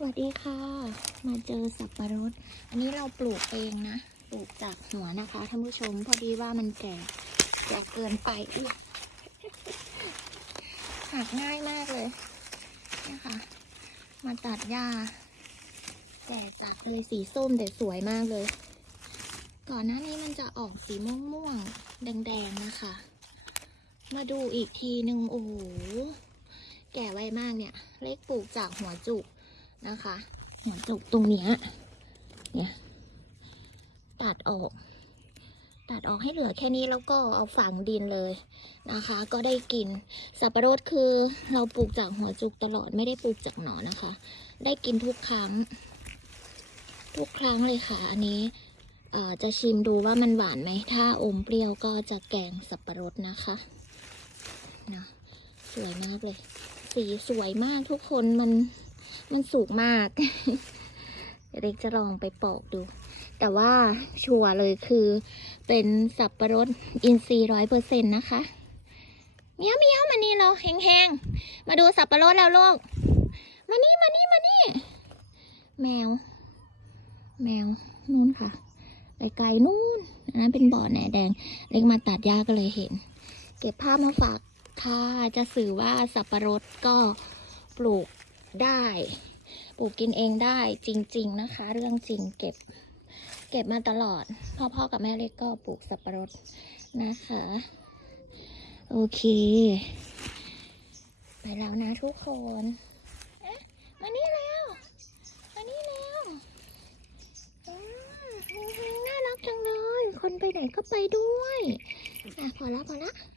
สวัสดีค่ะ มาเจอสับปะรด อันนี้เราปลูกเองนะ ปลูกจากหัวนะคะท่านผู้ชม พอดีว่ามันแก่แก่เกินไปอุ๊ยหักง่ายมากเลยนี่ยค่ะมาตัดหญ้าแก่จัดเลยสีส้มแต่สวยมากเลย ก่อนหน้านี้มันจะออกสีม่วงม่วงแดงๆนะคะ มาดูอีกทีหนึ่งโอ้โหแก่ไวมากเนี่ย เล็กปลูกจากหัวจุก นะคะหัวจุกตรงเนี้ยเนี่ยตัดออก ตัดออกให้เหลือแค่นี้แล้วก็เอาฝังดินเลยนะคะ ก็ได้กิน สับปะรดคือเราปลูกจากหัวจุกตลอดไม่ได้ปลูกจากหนอนนะคะ ได้กินทุกครั้ง ทุกครั้งเลยค่ะ อันนี้จะชิมดูว่ามันหวานไหม ถ้าอมเปรี้ยวก็จะแกงสับปะรดนะคะนะสวยมากเลย สีสวยมากทุกคนมัน มันสุกมากเด็กจะลองไปปอกดู แต่ว่าชัวร์เลยคือเป็นสับปะรดอินทรีย์ร้อยเปอร์เซ็นต์นะคะเมียวเมียวมานี่เราแห้งๆ มาดูสับปะรดแล้วลูก มานี่มานี่มานี่ แมว แมวนู่นค่ะไกลๆนู่นอันนั้นเป็นบ่อแหนแดง เล็กมาตัดหญ้าก็เลยเห็น เก็บภาพมาฝากค่ะจะสื่อว่าสับปะรดก็ปลูก ได้ ปลูกกินเองได้จริง ๆนะคะ เรื่องจริงเก็บ เก็บมาตลอด พ่อๆกับแม่เล็กก็ปลูกสับปะรดนะคะ โอเค ไปแล้วนะทุกคนเอ๊ะมานี่แล้วมานี่แล้วน่ารักจังเลย คนไปไหนก็ไปด้วย อะพอละพอละ